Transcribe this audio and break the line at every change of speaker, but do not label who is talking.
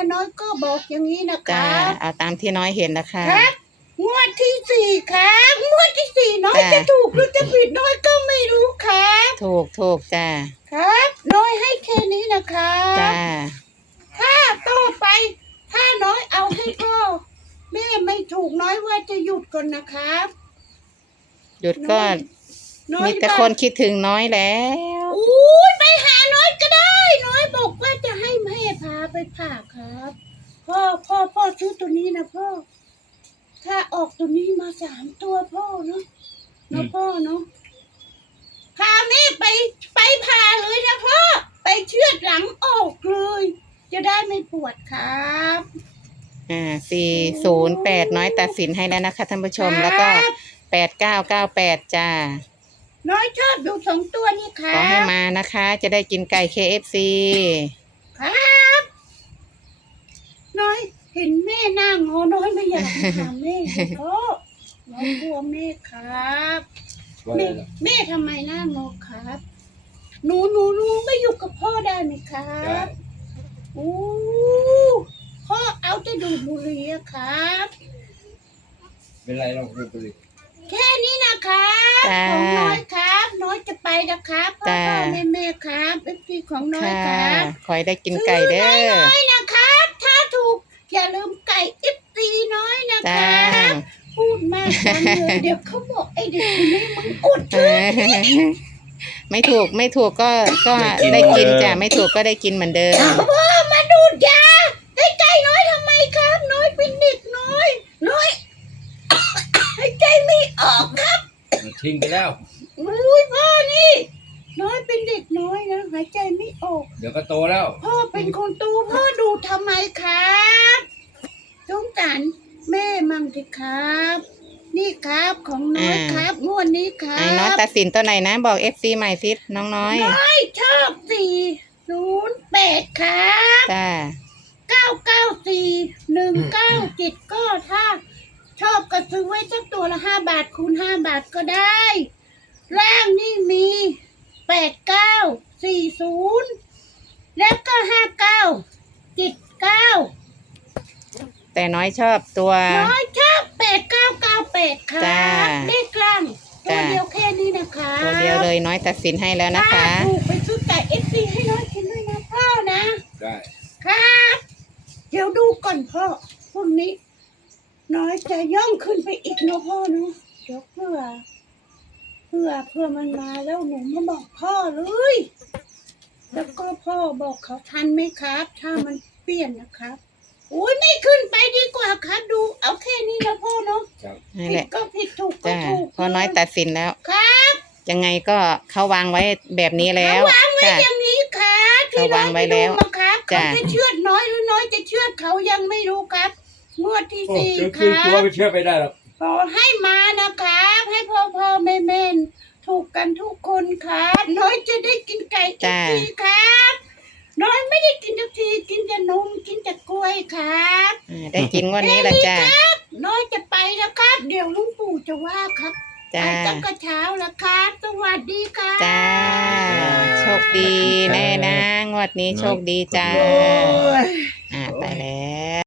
น้อยก็บอกอย่างนี้นะค
จ้า
รับ
เอาตามที่น้อยเห็นนะคะ
ครับงวดที่สี่ครับงวดที่สี่น้อย
จ้ะ
จะถูกหรือจะผิดน้อยก็ไม่รู้ครับ
ถูกจ้า
ครับน้อยให้แค่นี้นะครับ
จ้า
ถ้าต่อไป ถ้าน้อยเอาให้พ่อแม่ไม่ถูกน้อยว่าจะหยุดก่อนนะครับ
หยุดก็
น้อย
มีแต่คนคิดถึงน้อยแล้ว
อู้ยไปหาน้อยก็ได้ น้อยบอกว่าจะให้แม่พาไปผ่าครับพ่อซื้อตัวนี้นะพ่อถ้าออกตัวนี้มา3 ตัวพ่อเนาะพ่อเนาะคราวนี้ไปผ่าเลยนะพ่อไปเชือดหลังออกเลย จะได้ไม่ปวดครับ
408น้อยตัดสินให้แล้วนะคะท่านผู้ชม แล้วก็8998จ้า
น้อยชอบดู2 ตัวนี่ค
ขอ
รั
ให้
บ
มานะคะ จะได้กินไก่ KFC
ครับ น้อยเห็นแม่หน้างอน้อยไม่อยากไปหาแม่เพราะน้อยกลัวแม่ครับแม่ทำไมหน้างอครับหนูไม่อยู่กับพ่อได้ไหมครับอู้พ่อเอาจะดูดบุหรี่อะครับ
เป็นไรเราดูไปเลย
แค่นี้นะครับ
จ้า
ของน้อยครับ น้อยจะไปนะครับพ่อ
จ้า
แม่ครับเอฟซีของน้อย
ค่ะ
ครับ
ขอให้ได้กินไก่เด้อ
น้อยนะครับ ถ้าถูกอย่าลืมไก่เอฟซีน้อยนะค
จ้า
รับพูดมากจังเลยเดี๋ยวเขาบอกไอ้เด็กคนนี้มันกดเธอ
ไม่ถูกก็ได้กินจ้ะไม่ถูกก็ได้กินเหมือนเดิม
พ่อมาดูดยาให้ไก่น้อยทำไมครับ น้อยเป็นเด็กน้อย ให้ใจไม่ออกครับ
มันทิ้งไปแล้ว
อุ้ยพ่อนี่ น้อยเป็นเด็กน้อยนะหายใจไม่ออก
เดี๋ยวก็โตแล้ว
พ่อเป็นคนตูพ่อดูทำไมครับสงสารแม่มั่งสิครับ นี่ครับของน้อยครับงวดนี้ครั
ไอ้น้อย
บ
ตัดสินตัวไหนนะบอก FC ใหม่สิน้องน้อย
น้อยชอบ408ครับ
จ้า
994 197ก็ถ้า ชอบก็ซื้อไว้สักตัวละ5 บาทคูณ5 บาทก็ได้ล่างนี่มี8940แล้วก็5979
แต่น้อยชอบตัว
น้อยชอบ8998ครั
จ้า
บเลขกลางตัว
จ้า
เดียวแค่นี้นะคะ
ตัวเดียวเลยน้อยตัดสินให้แล้วนะคะ
ถ้าถูกไปซื้อไก่เอฟซีให้น้อยกินด้วยนะพ่อนะ
ได้
ครับเดี๋ยวดูก่อนพ่อพรุ่งนี้ น้อยจะย่องขึ้นไปอีกนะพ่อเนาะเดี๋ยวเพื่อมันมาแล้วหนูมาบอกพ่อเลย แล้วก็พ่อบอกเขาทันไหมครับ ถ้ามันเปลี่ยนนะครับอุ้ยไม่ขึ้นไปดีกว่าครับดูเอาแค่นี้นะพ่อเนาะ
ครับ
นั่น
ผิ
แห
ด
ละ
ก็ผิดถูกก็
จ้า
ถูก
พอน้อยตัดสินแล้ว
ครับ
ยังไงก็เขาวางไว้แบบนี้แล้ว
วางไว้
ค่ะ
อย่างนี้ครับที่
เขาวางไว้แล้ว
น้อยปดูมาครับ
จ้ะ
เขาจะเชือดน้อยหรือน้อยจะเชือดเขายังไม่รู้ครับงวดที่
โอ้
สี่
เดี๋ยว
ค
ขึ้น
รั
ตัว
บ
ไม่เชื่อไปได้หรอก
ขอให้มานะครับ ให้พ่อแม่ถูกกันทุกคนครับน้อยจะได้กินไก่อีก
จ้ะ
ทีครับ น้อยไม่ได้กินทุกทีกินแต่นมกินแต่กล้วยครับ
ได้กินงวันนี้ละจ้า
น้อยจะไปแล้วครับ เดี๋ยวลุงปู่จะว่าครับ
จ้า
ไปตั้งแต่เช้าแล้วครับสวัสดีครับ
จ้า โชคดีแน่นะงวดนี้โชคดีจ้า
โอ้ย
ไปแล้ว